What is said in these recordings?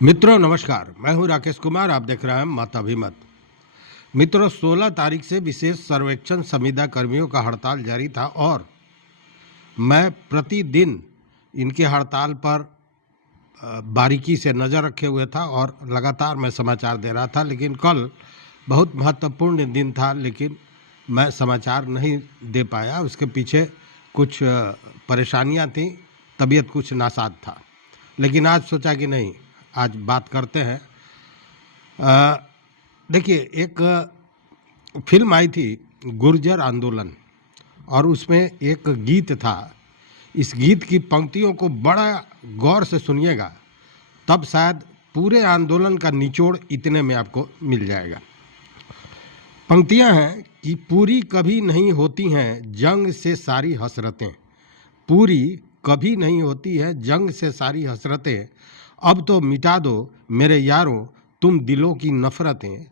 मित्रों नमस्कार, मैं हूं राकेश कुमार। आप देख रहे हैं मत अभिमत। मित्रों 16 तारीख से विशेष सर्वेक्षण संविदा कर्मियों का हड़ताल जारी था और मैं प्रतिदिन इनके हड़ताल पर बारीकी से नज़र रखे हुए था और लगातार मैं समाचार दे रहा था। लेकिन कल बहुत महत्वपूर्ण दिन था, लेकिन मैं समाचार नहीं दे पाया। उसके पीछे कुछ परेशानियां थीं, तबीयत कुछ नासाज था। लेकिन आज सोचा कि नहीं, आज बात करते हैं। देखिए, एक फिल्म आई थी गुर्जर आंदोलन, और उसमें एक गीत था। इस गीत की पंक्तियों को बड़ा गौर से सुनिएगा, तब शायद पूरे आंदोलन का निचोड़ इतने में आपको मिल जाएगा। पंक्तियां हैं कि पूरी कभी नहीं होती हैं जंग से सारी हसरतें, पूरी कभी नहीं होती है जंग से सारी हसरतें, अब तो मिटा दो मेरे यारों तुम दिलों की नफ़रतें,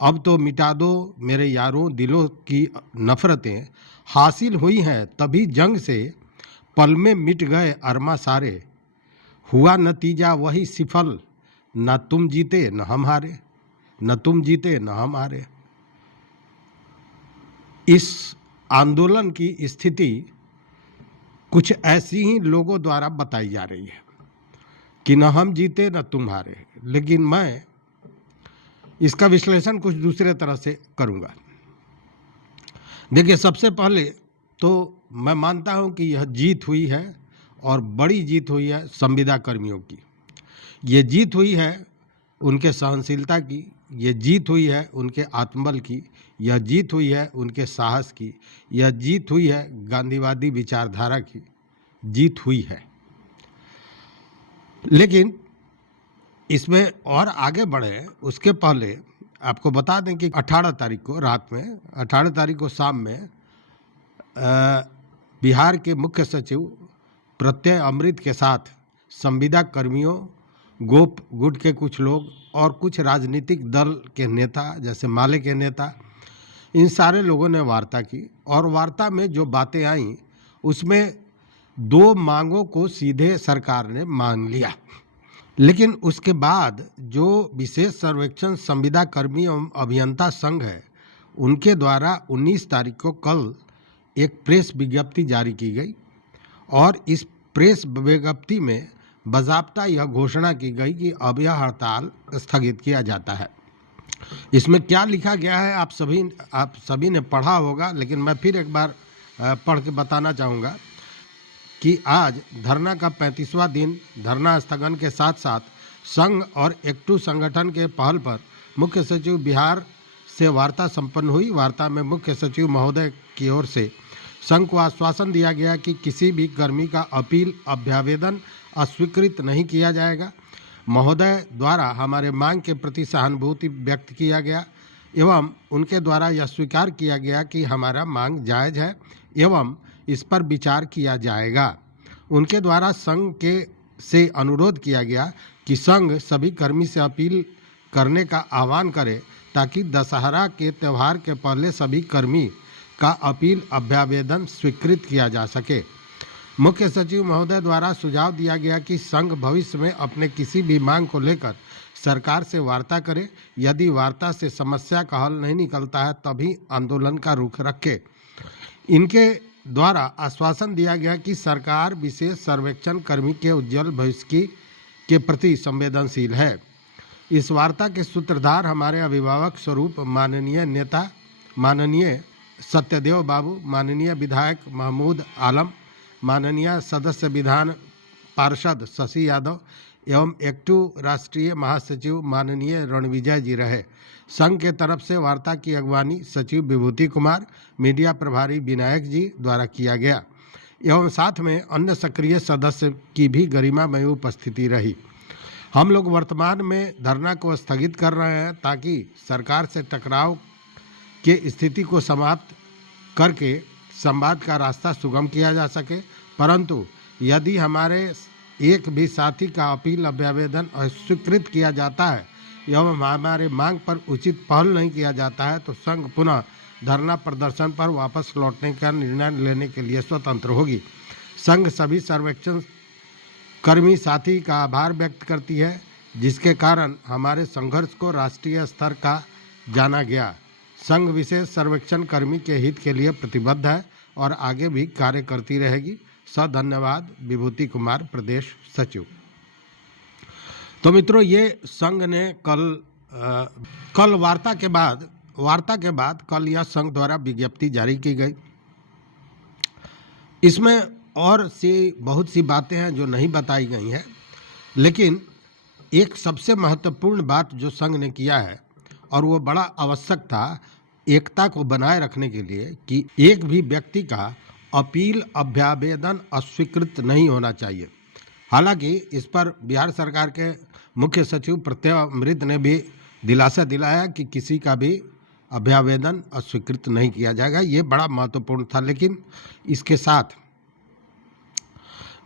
अब तो मिटा दो मेरे यारों दिलों की नफ़रतें, हासिल हुई हैं तभी जंग से, पल में मिट गए अरमा सारे, हुआ नतीजा वही सिफल, न तुम जीते न हम हारे, न तुम जीते न हम हारे। इस आंदोलन की स्थिति कुछ ऐसी ही लोगों द्वारा बताई जा रही है कि न हम जीते न तुम हारे। लेकिन मैं इसका विश्लेषण कुछ दूसरे तरह से करूंगा। देखिए, सबसे पहले तो मैं मानता हूं कि यह जीत हुई है और बड़ी जीत हुई है संविदा कर्मियों की। ये जीत हुई है उनके सहनशीलता की, ये जीत हुई है उनके आत्मबल की, यह जीत हुई है उनके साहस की, यह जीत हुई है गांधीवादी विचारधारा की, जीत हुई है। लेकिन इसमें और आगे बढ़े उसके पहले आपको बता दें कि 18 तारीख को रात में, 18 तारीख को शाम में बिहार के मुख्य सचिव प्रत्यय अमृत के साथ संविदा कर्मियों, गोप गुट के कुछ लोग और कुछ राजनीतिक दल के नेता जैसे माले के नेता, इन सारे लोगों ने वार्ता की। और वार्ता में जो बातें आईं उसमें दो मांगों को सीधे सरकार ने मान लिया। लेकिन उसके बाद जो विशेष सर्वेक्षण संविदा कर्मी एवं अभियंता संघ है, उनके द्वारा 19 तारीख को कल एक प्रेस विज्ञप्ति जारी की गई और इस प्रेस विज्ञप्ति में बाज़ाब्ता यह घोषणा की गई कि अब यह हड़ताल स्थगित किया जाता है। इसमें क्या लिखा गया है आप सभी ने पढ़ा होगा, लेकिन मैं फिर एक बार पढ़ के बताना चाहूँगा कि आज धरना का 35वां दिन। धरना स्थगन के साथ साथ संघ और एक्टू संगठन के पहल पर मुख्य सचिव बिहार से वार्ता संपन्न हुई। वार्ता में मुख्य सचिव महोदय की ओर से संघ को आश्वासन दिया गया कि किसी भी कर्मी का अपील अभ्यावेदन अस्वीकृत नहीं किया जाएगा। महोदय द्वारा हमारे मांग के प्रति सहानुभूति व्यक्त किया गया एवं उनके द्वारा यह स्वीकार किया गया कि हमारा मांग जायज़ है एवं इस पर विचार किया जाएगा। उनके द्वारा संघ के से अनुरोध किया गया कि संघ सभी कर्मी से अपील करने का आह्वान करे ताकि दशहरा के त्यौहार के पहले सभी कर्मी का अपील अभ्यावेदन स्वीकृत किया जा सके। मुख्य सचिव महोदय द्वारा सुझाव दिया गया कि संघ भविष्य में अपने किसी भी मांग को लेकर सरकार से वार्ता करे। यदि वार्ता से समस्या का हल नहीं निकलता है तभी आंदोलन का रुख रखे। इनके द्वारा आश्वासन दिया गया कि सरकार विशेष सर्वेक्षण कर्मी के उज्जवल भविष्य के प्रति संवेदनशील है। इस वार्ता के सूत्रधार हमारे अभिभावक स्वरूप माननीय नेता माननीय सत्यदेव बाबू, माननीय विधायक महमूद आलम, माननीय सदस्य विधान पार्षद शशि यादव एवं एक्टू राष्ट्रीय महासचिव माननीय रणविजय जी रहे। संघ के तरफ से वार्ता की अगवानी सचिव विभूति कुमार, मीडिया प्रभारी विनायक जी द्वारा किया गया एवं साथ में अन्य सक्रिय सदस्य की भी गरिमामय उपस्थिति रही। हम लोग वर्तमान में धरना को स्थगित कर रहे हैं ताकि सरकार से टकराव के स्थिति को समाप्त करके संवाद का रास्ता सुगम किया जा सके। परंतु यदि हमारे एक भी साथी का अपील अभ्यावेदन अस्वीकृत किया जाता है एवं हमारे मांग पर उचित पहल नहीं किया जाता है तो संघ पुनः धरना प्रदर्शन पर वापस लौटने का निर्णय लेने के लिए स्वतंत्र होगी। संघ सभी सर्वेक्षण कर्मी साथी का आभार व्यक्त करती है जिसके कारण हमारे संघर्ष को राष्ट्रीय स्तर का जाना गया। संघ विशेष सर्वेक्षण कर्मी के हित के लिए प्रतिबद्ध है और आगे भी कार्य करती रहेगी। धन्यवाद। विभूति कुमार, प्रदेश सचिव। तो मित्रों, ये संघ ने कल वार्ता के बाद कल यह संघ द्वारा विज्ञप्ति जारी की गई। इसमें और बहुत सी बातें हैं जो नहीं बताई गई हैं, लेकिन एक सबसे महत्वपूर्ण बात जो संघ ने किया है, और वो बड़ा आवश्यक था एकता को बनाए रखने के लिए, कि एक भी व्यक्ति का अपील अभ्यावेदन अस्वीकृत नहीं होना चाहिए। हालांकि इस पर बिहार सरकार के मुख्य सचिव प्रत्यय अमृत ने भी दिलासा दिलाया कि किसी का भी अभ्यावेदन अस्वीकृत नहीं किया जाएगा। ये बड़ा महत्वपूर्ण था। लेकिन इसके साथ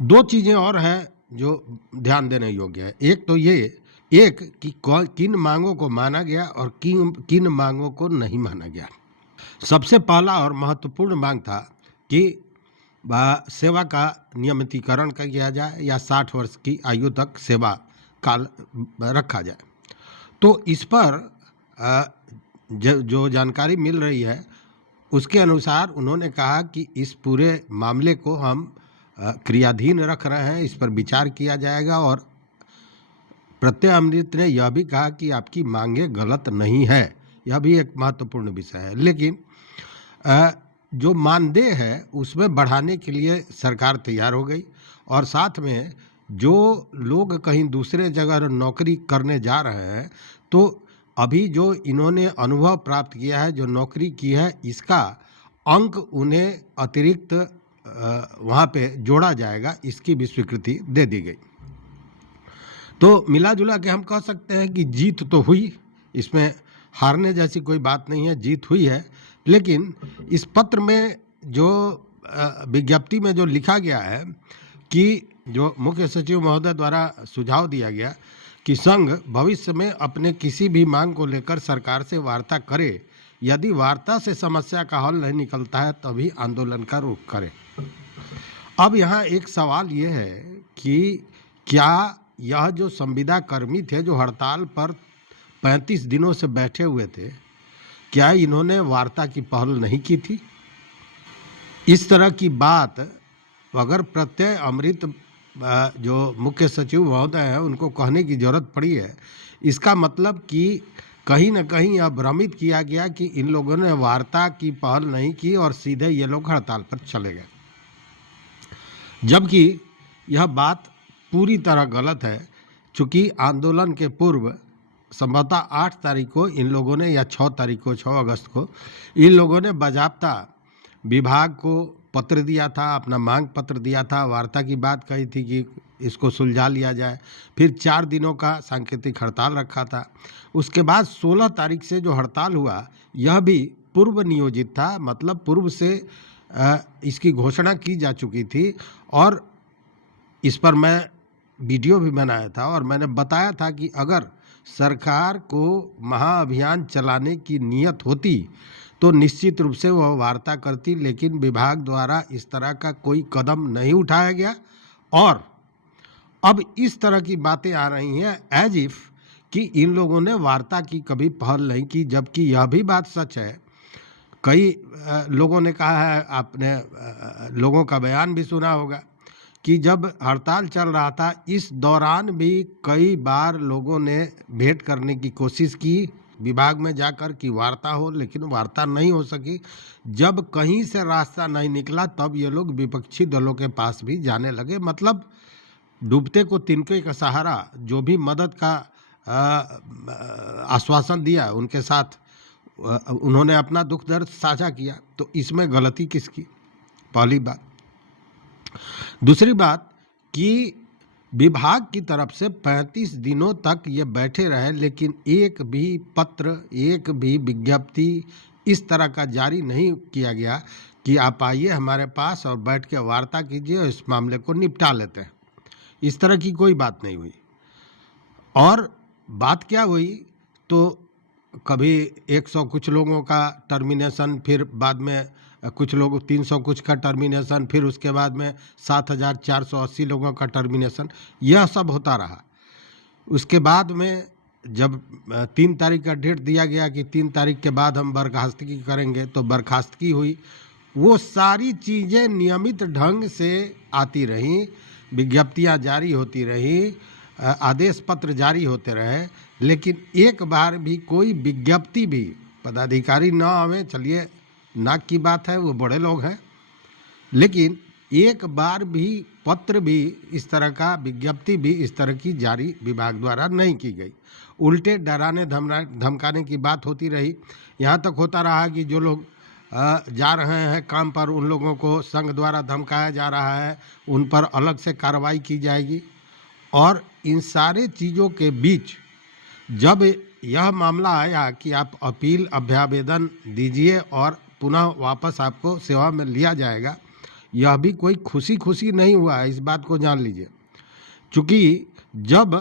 दो चीज़ें और हैं जो ध्यान देने योग्य है। एक तो ये कि किन मांगों को माना गया और किन मांगों को नहीं माना गया। सबसे पहला और महत्वपूर्ण मांग था कि सेवा का नियमितीकरण किया जाए या 60 वर्ष की आयु तक सेवा काल रखा जाए। तो इस पर जो जानकारी मिल रही है उसके अनुसार उन्होंने कहा कि इस पूरे मामले को हम क्रियाधीन रख रहे हैं, इस पर विचार किया जाएगा। और प्रत्यय अमृत ने यह भी कहा कि आपकी मांगे गलत नहीं है। यह भी एक महत्वपूर्ण विषय है। लेकिन जो मानदेय है उसमें बढ़ाने के लिए सरकार तैयार हो गई, और साथ में जो लोग कहीं दूसरे जगह नौकरी करने जा रहे हैं, तो अभी जो इन्होंने अनुभव प्राप्त किया है, जो नौकरी की है, इसका अंक उन्हें अतिरिक्त वहाँ पे जोड़ा जाएगा, इसकी भी स्वीकृति दे दी गई। तो मिला जुला के हम कह सकते हैं कि जीत तो हुई, इसमें हारने जैसी कोई बात नहीं है, जीत हुई है। लेकिन इस पत्र में जो विज्ञप्ति में जो लिखा गया है कि जो मुख्य सचिव महोदय द्वारा सुझाव दिया गया कि संघ भविष्य में अपने किसी भी मांग को लेकर सरकार से वार्ता करे, यदि वार्ता से समस्या का हल नहीं निकलता है तभी आंदोलन का रुख करे। अब यहाँ एक सवाल ये है कि क्या यह जो संविदा कर्मी थे जो हड़ताल पर 35 दिनों से बैठे हुए थे, क्या इन्होंने वार्ता की पहल नहीं की थी? इस तरह की बात अगर प्रत्यय अमृत जो मुख्य सचिव महोदय हैं उनको कहने की जरूरत पड़ी है, इसका मतलब कि कहीं न कहीं यह भ्रमित किया गया कि इन लोगों ने वार्ता की पहल नहीं की और सीधे ये लोग हड़ताल पर चले गए, जबकि यह बात पूरी तरह गलत है। चूँकि आंदोलन के पूर्व संभवतः 8 तारीख को इन लोगों ने, या 6 तारीख को, 6 अगस्त को इन लोगों ने बाज़ाब्ता विभाग को पत्र दिया था, अपना मांग पत्र दिया था, वार्ता की बात कही थी कि इसको सुलझा लिया जाए। फिर 4 दिनों का सांकेतिक हड़ताल रखा था। उसके बाद 16 तारीख से जो हड़ताल हुआ यह भी पूर्व नियोजित था, मतलब पूर्व से इसकी घोषणा की जा चुकी थी। और इस पर मैं वीडियो भी बनाया था और मैंने बताया था कि अगर सरकार को महाअभियान चलाने की नियत होती तो निश्चित रूप से वह वार्ता करती, लेकिन विभाग द्वारा इस तरह का कोई कदम नहीं उठाया गया। और अब इस तरह की बातें आ रही हैं एज इफ कि इन लोगों ने वार्ता की कभी पहल नहीं की, जबकि यह भी बात सच है। कई लोगों ने कहा है, आपने लोगों का बयान भी सुना होगा कि जब हड़ताल चल रहा था इस दौरान भी कई बार लोगों ने भेंट करने की कोशिश की विभाग में जाकर कि वार्ता हो, लेकिन वार्ता नहीं हो सकी। जब कहीं से रास्ता नहीं निकला तब ये लोग विपक्षी दलों के पास भी जाने लगे। मतलब डूबते को तिनके का सहारा, जो भी मदद का आश्वासन दिया उनके साथ उन्होंने अपना दुख दर्द साझा किया। तो इसमें गलती किसकी? पहली बात। दूसरी बात कि विभाग की तरफ से 35 दिनों तक ये बैठे रहे, लेकिन एक भी पत्र, एक भी विज्ञप्ति इस तरह का जारी नहीं किया गया कि आप आइए हमारे पास और बैठ के वार्ता कीजिए और इस मामले को निपटा लेते हैं। इस तरह की कोई बात नहीं हुई। और बात क्या हुई, तो कभी 100 कुछ लोगों का टर्मिनेशन, फिर बाद में कुछ लोग 300 कुछ का टर्मिनेशन, फिर उसके बाद में 7480 लोगों का टर्मिनेशन, यह सब होता रहा। उसके बाद में जब 3 तारीख का डेट दिया गया कि 3 तारीख के बाद हम बर्खास्तगी करेंगे, तो बर्खास्तगी हुई। वो सारी चीज़ें नियमित ढंग से आती रहीं, विज्ञप्तियां जारी होती रहीं, आदेश पत्र जारी होते रहे, लेकिन एक बार भी कोई विज्ञप्ति भी पदाधिकारी ना आवे, चलिए नाक की बात है, वो बड़े लोग हैं, लेकिन एक बार भी पत्र भी इस तरह का, विज्ञप्ति भी इस तरह की जारी विभाग द्वारा नहीं की गई। उल्टे डराने धमकाने की बात होती रही। यहाँ तक होता रहा कि जो लोग जा रहे हैं काम पर, उन लोगों को संघ द्वारा धमकाया जा रहा है, उन पर अलग से कार्रवाई की जाएगी। और इन सारे चीज़ों के बीच जब यह मामला आया कि आप अपील अभ्यावेदन दीजिए और पुनः वापस आपको सेवा में लिया जाएगा, यह भी कोई खुशी खुशी नहीं हुआ है, इस बात को जान लीजिए। चूँकि जब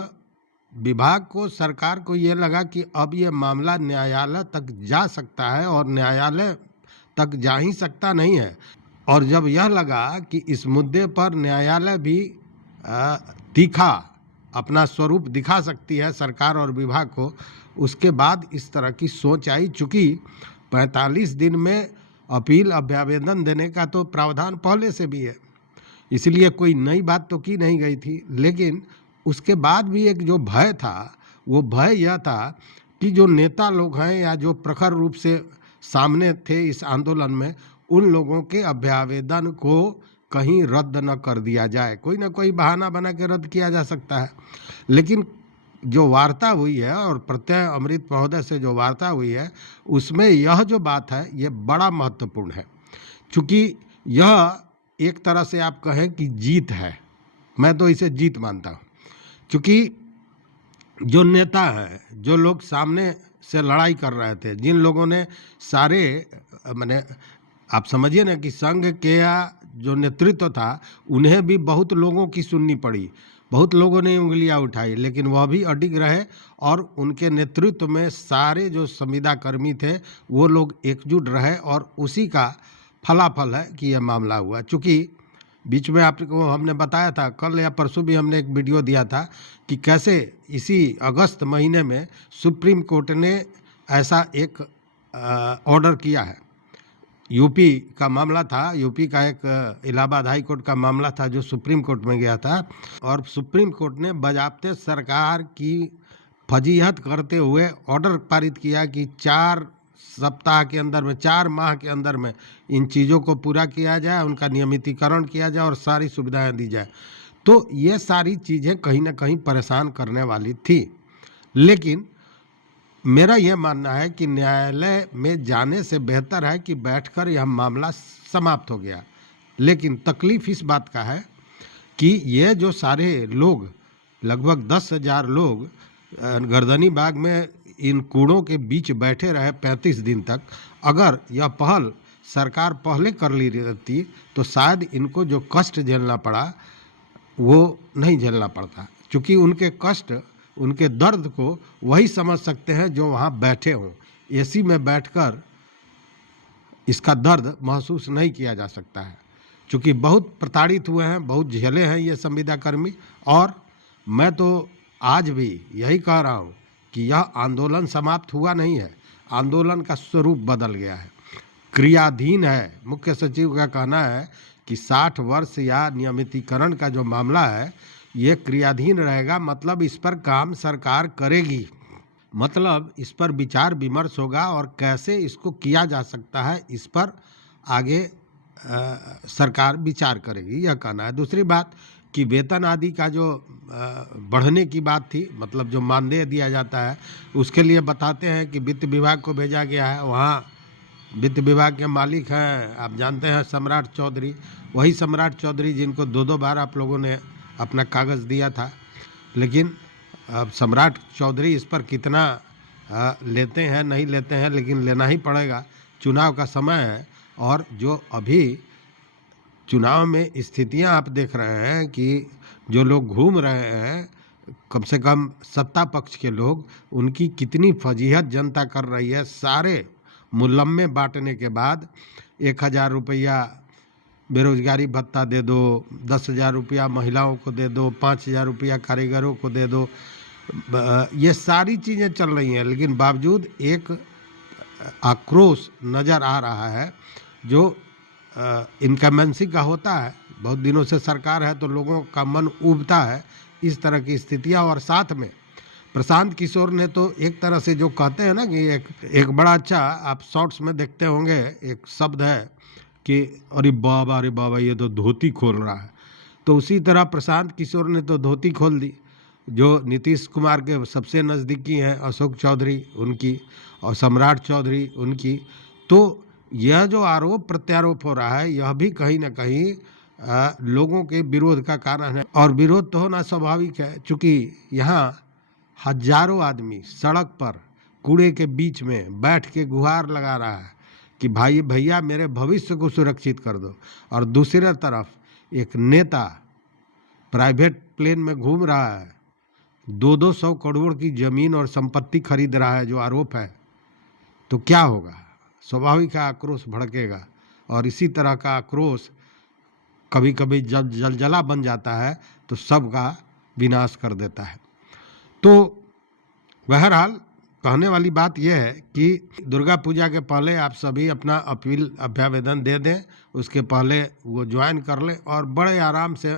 विभाग को, सरकार को ये लगा कि अब ये मामला न्यायालय तक जा सकता है, और न्यायालय तक जा ही सकता नहीं है, और जब यह लगा कि इस मुद्दे पर न्यायालय भी तीखा अपना स्वरूप दिखा सकती है सरकार और विभाग को, उसके बाद इस तरह की सोच आई। चूँकि 45 दिन में अपील अभ्यावेदन देने का तो प्रावधान पहले से भी है, इसलिए कोई नई बात तो की नहीं गई थी। लेकिन उसके बाद भी एक जो भय था, वो भय यह था कि जो नेता लोग हैं या जो प्रखर रूप से सामने थे इस आंदोलन में, उन लोगों के अभ्यावेदन को कहीं रद्द न कर दिया जाए। कोई ना कोई बहाना बना के रद्द किया जा सकता है, लेकिन जो वार्ता हुई है और प्रत्यय अमृत महोदय से जो वार्ता हुई है, उसमें यह जो बात है ये बड़ा महत्वपूर्ण है। चूँकि यह एक तरह से आप कहें कि जीत है, मैं तो इसे जीत मानता हूँ। क्योंकि जो नेता हैं, जो लोग सामने से लड़ाई कर रहे थे, जिन लोगों ने सारे, मैंने आप समझिए ना कि संघ के या जो नेतृत्व था, उन्हें भी बहुत लोगों की सुननी पड़ी, बहुत लोगों ने उंगलियां उठाई, लेकिन वह भी अडिग रहे, और उनके नेतृत्व में सारे जो संविदा कर्मी थे वो लोग एकजुट रहे, और उसी का फलाफल है कि यह मामला हुआ। चूँकि बीच में आपको हमने बताया था, कल या परसों भी हमने एक वीडियो दिया था कि कैसे इसी अगस्त महीने में सुप्रीम कोर्ट ने ऐसा एक ऑर्डर किया है। यूपी का मामला था, यूपी का एक इलाहाबाद हाई कोर्ट का मामला था जो सुप्रीम कोर्ट में गया था, और सुप्रीम कोर्ट ने बजाबते सरकार की फजीहत करते हुए ऑर्डर पारित किया कि 4 सप्ताह के अंदर में, 4 माह के अंदर में इन चीज़ों को पूरा किया जाए, उनका नियमितीकरण किया जाए और सारी सुविधाएं दी जाए। तो ये सारी चीज़ें कहीं ना कहीं परेशान करने वाली थी, लेकिन मेरा यह मानना है कि न्यायालय में जाने से बेहतर है कि बैठकर यह मामला समाप्त हो गया। लेकिन तकलीफ इस बात का है कि ये जो सारे लोग, लगभग 10,000 लोग गर्दनी बाग में इन कूड़ों के बीच बैठे रहे 35 दिन तक, अगर यह पहल सरकार पहले कर ली रहती तो शायद इनको जो कष्ट झेलना पड़ा वो नहीं झेलना पड़ता। क्योंकि उनके कष्ट, उनके दर्द को वही समझ सकते हैं जो वहाँ बैठे हों। एसी में बैठकर इसका दर्द महसूस नहीं किया जा सकता है, क्योंकि बहुत प्रताड़ित हुए हैं, बहुत झेले हैं ये संविदा कर्मी। और मैं तो आज भी यही कह रहा हूँ कि यह आंदोलन समाप्त हुआ नहीं है, आंदोलन का स्वरूप बदल गया है, क्रियाधीन है। मुख्य सचिव का कहना है कि 60 वर्ष या नियमितीकरण का जो मामला है ये क्रियाधीन रहेगा, मतलब इस पर काम सरकार करेगी, मतलब इस पर विचार विमर्श होगा और कैसे इसको किया जा सकता है इस पर आगे सरकार विचार करेगी, यह कहना है। दूसरी बात कि वेतन आदि का जो बढ़ने की बात थी, मतलब जो मानदेय दिया जाता है, उसके लिए बताते हैं कि वित्त विभाग को भेजा गया है। वहाँ वित्त विभाग के मालिक हैं, आप जानते हैं, सम्राट चौधरी, वही सम्राट चौधरी जिनको 2-2 बार आप लोगों ने अपना कागज़ दिया था। लेकिन अब सम्राट चौधरी इस पर कितना लेते हैं नहीं लेते हैं, लेकिन लेना ही पड़ेगा, चुनाव का समय है। और जो अभी चुनाव में स्थितियां आप देख रहे हैं कि जो लोग घूम रहे हैं, कम से कम सत्ता पक्ष के लोग, उनकी कितनी फजीहत जनता कर रही है। सारे मुलम्मे बांटने के बाद 1,000 रुपया बेरोजगारी भत्ता दे दो, 10,000 रुपया महिलाओं को दे दो, 5,000 रुपया कारीगरों को दे दो, ये सारी चीज़ें चल रही हैं, लेकिन बावजूद एक आक्रोश नज़र आ रहा है जो इनकमेंसी का होता है। बहुत दिनों से सरकार है तो लोगों का मन उबता है, इस तरह की स्थितियां। और साथ में प्रशांत किशोर ने तो एक तरह से जो कहते हैं ना कि एक बड़ा अच्छा, आप शॉर्ट्स में देखते होंगे, एक शब्द है कि अरे बाबा ये तो धोती खोल रहा है। तो उसी तरह प्रशांत किशोर ने तो धोती खोल दी। जो नीतीश कुमार के सबसे नज़दीकी हैं अशोक चौधरी उनकी, और सम्राट चौधरी उनकी, तो यह जो आरोप प्रत्यारोप हो रहा है यह भी कहीं ना कहीं लोगों के विरोध का कारण है। और विरोध तो होना स्वाभाविक है, चूँकि यहाँ हजारों आदमी सड़क पर कूड़े के बीच में बैठ के गुहार लगा रहा है कि भाई भैया मेरे भविष्य को सुरक्षित कर दो। और दूसरी तरफ एक नेता प्राइवेट प्लेन में घूम रहा है, 200 करोड़ की ज़मीन और संपत्ति खरीद रहा है, जो आरोप है। तो क्या होगा? स्वाभाविक है आक्रोश भड़केगा। और इसी तरह का आक्रोश कभी कभी जब जलजला बन जाता है तो सबका विनाश कर देता है। तो बहरहाल कहने वाली बात यह है कि दुर्गा पूजा के पहले आप सभी अपना अपील अभ्यावेदन दे दें, उसके पहले वो ज्वाइन कर लें और बड़े आराम से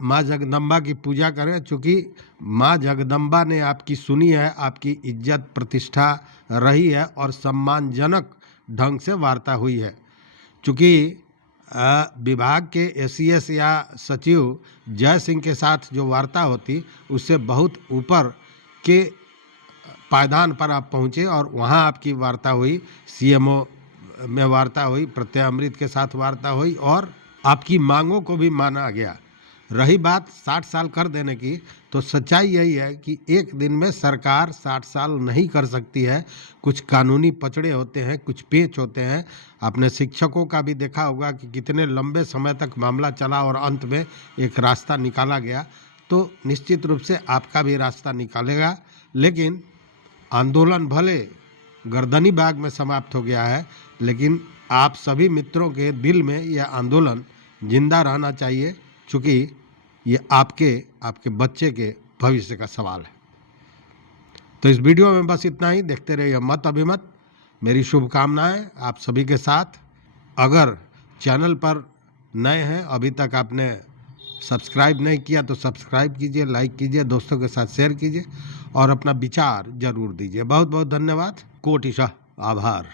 माँ जगदम्बा की पूजा करें। चूँकि माँ जगदम्बा ने आपकी सुनी है, आपकी इज्जत प्रतिष्ठा रही है और सम्मानजनक ढंग से वार्ता हुई है। चूँकि विभाग के एसीएस या सचिव जय सिंह के साथ जो वार्ता होती उससे बहुत ऊपर के पायदान पर आप पहुँचे और वहाँ आपकी वार्ता हुई, सीएमओ में वार्ता हुई, प्रत्यय अमृत के साथ वार्ता हुई और आपकी मांगों को भी माना गया। रही बात 60 साल कर देने की, तो सच्चाई यही है कि एक दिन में सरकार 60 साल नहीं कर सकती है। कुछ कानूनी पचड़े होते हैं, कुछ पेच होते हैं। आपने शिक्षकों का भी देखा होगा कि कितने लंबे समय तक मामला चला और अंत में एक रास्ता निकाला गया। तो निश्चित रूप से आपका भी रास्ता निकालेगा। लेकिन आंदोलन भले गर्दनी बाग में समाप्त हो गया है, लेकिन आप सभी मित्रों के दिल में यह आंदोलन जिंदा रहना चाहिए, चूँकि ये आपके बच्चे के भविष्य का सवाल है। तो इस वीडियो में बस इतना ही। देखते रहिए मत अभिमत। मेरी शुभकामनाएं आप सभी के साथ। अगर चैनल पर नए हैं, अभी तक आपने सब्सक्राइब नहीं किया तो सब्सक्राइब कीजिए, लाइक कीजिए, दोस्तों के साथ शेयर कीजिए और अपना विचार जरूर दीजिए। बहुत बहुत धन्यवाद। कोटिशः आभार।